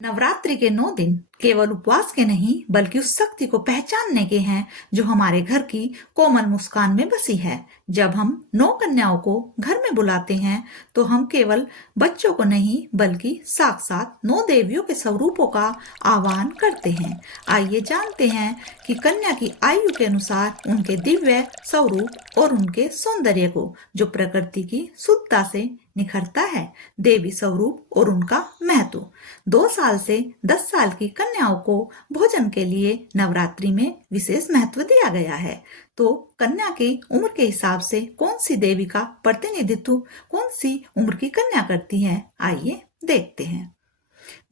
नवरात्रि के 9 दिन केवल उपवास के नहीं बल्कि उस शक्ति को पहचानने के हैं जो हमारे घर की कोमल मुस्कान में बसी है। जब हम 9 कन्याओं को घर में बुलाते हैं तो हम केवल बच्चों को नहीं बल्कि साक्षात 9 देवियों के स्वरूपों का आह्वान करते हैं। आइए जानते हैं कि कन्या की आयु के अनुसार उनके दिव्य स्वरूप और उनके सौंदर्य को जो प्रकृति की शुद्धता से निखरता है। देवी स्वरूप और उनका महत्व। 2 साल से 10 साल की कन्याओं को भोजन के लिए नवरात्रि में विशेष महत्व दिया गया है। तो कन्या की उम्र के हिसाब से कौन सी देवी का प्रतिनिधित्व कौन सी उम्र की कन्या करती है, आइए देखते हैं।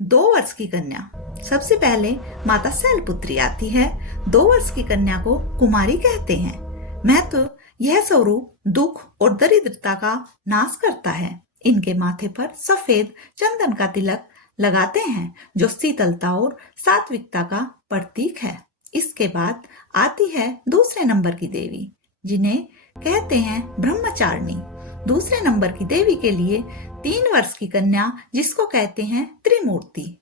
2 वर्ष की कन्या, सबसे पहले माता शैलपुत्री आती है। 2 वर्ष की कन्या को कुमारी कहते हैं। महत्व, यह स्वरूप दुख और दरिद्रता का नाश करता है। इनके माथे पर सफेद चंदन का तिलक लगाते हैं जो शीतलता और सात्विकता का प्रतीक है। इसके बाद आती है दूसरे नंबर की देवी, जिन्हें कहते हैं ब्रह्मचारिणी। दूसरे नंबर की देवी के लिए 3 वर्ष की कन्या, जिसको कहते हैं त्रिमूर्ति,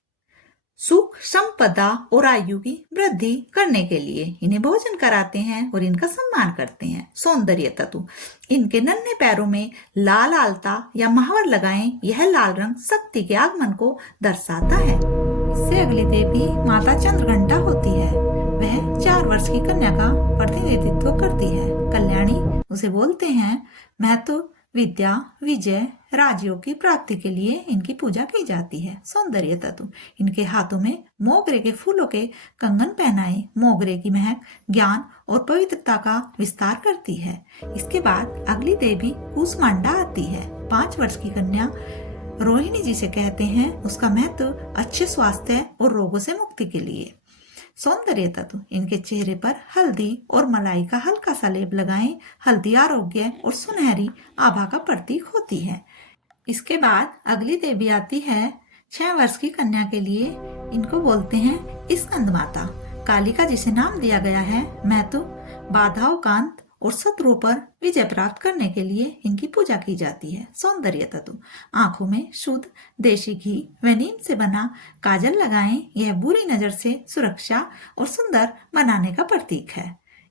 सुख संपदा और आयु की वृद्धि करने के लिए इन्हें भोजन कराते हैं और इनका सम्मान करते हैं। सौंदर्य तत्व, इनके नन्हे पैरों में लाल आलता या महावर लगाएं। यह लाल रंग शक्ति के आगमन को दर्शाता है। इससे अगली देवी माता चंद्रघंटा होती है। वह 4 वर्ष की कन्या का प्रतिनिधित्व करती है। कल्याणी उसे बोलते हैं। महत्व, विद्या, विजय, राज्यों की प्राप्ति के लिए इनकी पूजा की जाती है। सौंदर्य तत्व, इनके हाथों में मोगरे के फूलों के कंगन पहनाए। मोगरे की महक ज्ञान और पवित्रता का विस्तार करती है। इसके बाद अगली देवी कूष्मांडा आती है। 5 वर्ष की कन्या रोहिणी जिसे कहते हैं, उसका महत्व अच्छे स्वास्थ्य और रोगों से मुक्ति के लिए। सौंदर्य तत्व, इनके चेहरे पर हल्दी और मलाई का हल्का सा लेप लगाएं। हल्दी आरोग्य और सुनहरी आभा का प्रतीक होती है। इसके बाद अगली देवी आती है 6 वर्ष की कन्या के लिए। इनको बोलते हैं स्कंद माता। कालिका जिसे नाम दिया गया है। महत्व, बाधाओं का अंत और शत्रुओं पर विजय प्राप्त करने के लिए इनकी पूजा की जाती है। सौंदर्य तत्व, आंखों में शुद्ध देशी घी व नीम से बना काजल लगाएं। यह बुरी नजर से सुरक्षा और सुंदर बनाने का प्रतीक है।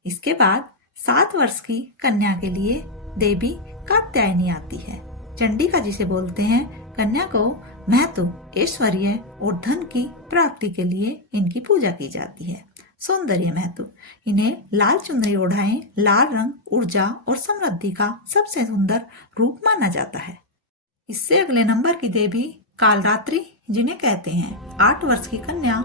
इसके बाद 7 वर्ष की कन्या के लिए देवी कात्यायनी आती है। चंडिका जिसे बोलते हैं। कन्या को महत्व, ऐश्वर्य और धन की प्राप्ति के लिए इनकी पूजा की जाती है। सौंदर्य महत्व, इन्हें लाल चुनरी ओढ़ाएं। लाल रंग ऊर्जा और समृद्धि का सबसे सुंदर रूप माना जाता है। इससे अगले नंबर की देवी कालरात्रि जिन्हें कहते हैं। 8 वर्ष की कन्या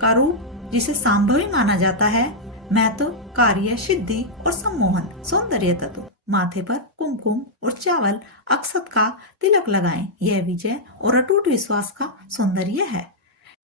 का रूप जिसे संभवी माना जाता है। महत्व, कार्य सिद्धि और सम्मोहन। सौंदर्य तत्व, माथे पर कुमकुम और चावल अक्षत का तिलक लगाएं। यह विजय और अटूट विश्वास का सौंदर्य है।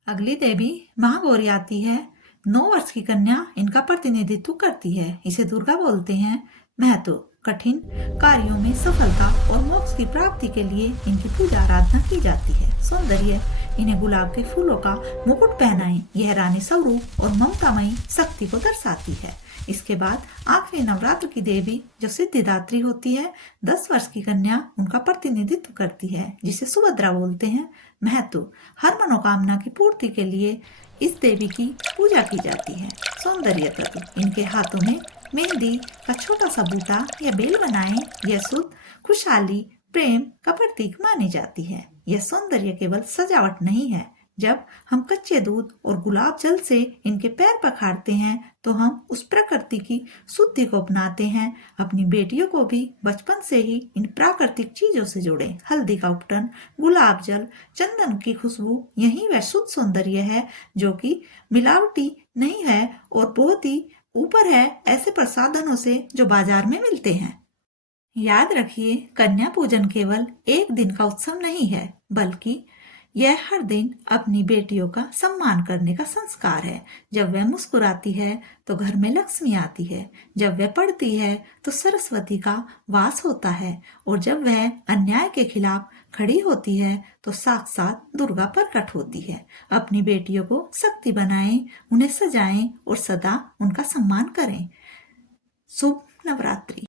अगली देवी महागौरी आती है। 9 वर्ष की कन्या इनका प्रतिनिधित्व करती है। इसे दुर्गा बोलते हैं। महत्व, कठिन कार्यों में सफलता और मोक्ष की प्राप्ति के लिए इनकी पूजा आराधना की जाती है। सौंदर्य, इन्हें गुलाब के फूलों का मुकुट पहनाएं। यह रानी स्वरूप और ममतामयी शक्ति को दर्शाती है। इसके बाद आखिरी नवरात्र की देवी जो सिद्धिदात्री होती है। 10 वर्ष की कन्या उनका प्रतिनिधित्व करती है, जिसे सुभद्रा बोलते हैं। महत्व, हर मनोकामना की पूर्ति के लिए इस देवी की पूजा की जाती है। सौंदर्य तत्व, इनके हाथों में मेहंदी का छोटा सा बूटा या बेल बनाएं। यह शुद्ध खुशहाली प्रेम का प्रतीक मानी जाती है। यह सौंदर्य केवल सजावट नहीं है। जब हम कच्चे दूध और गुलाब जल से इनके पैर पखारते हैं तो हम उस प्रकृति की शुद्धि को अपनाते हैं। अपनी बेटियों को भी बचपन से ही इन प्राकृतिक चीजों से जोड़ें। हल्दी का उपटन, गुलाब जल, चंदन की खुशबू, यही वह शुद्ध सौंदर्य है जो कि मिलावटी नहीं है और बहुत ही ऊपर है ऐसे प्रसाधनों से जो बाजार में मिलते हैं। याद रखिए, कन्या पूजन केवल एक दिन का उत्सव नहीं है, बल्कि यह हर दिन अपनी बेटियों का सम्मान करने का संस्कार है। जब वह मुस्कुराती है तो घर में लक्ष्मी आती है। जब वह पढ़ती है तो सरस्वती का वास होता है। और जब वह अन्याय के खिलाफ खड़ी होती है तो साक्षात दुर्गा प्रकट होती है। अपनी बेटियों को शक्ति बनाएं, उन्हें सजाएं और सदा उनका सम्मान करें। शुभ नवरात्रि।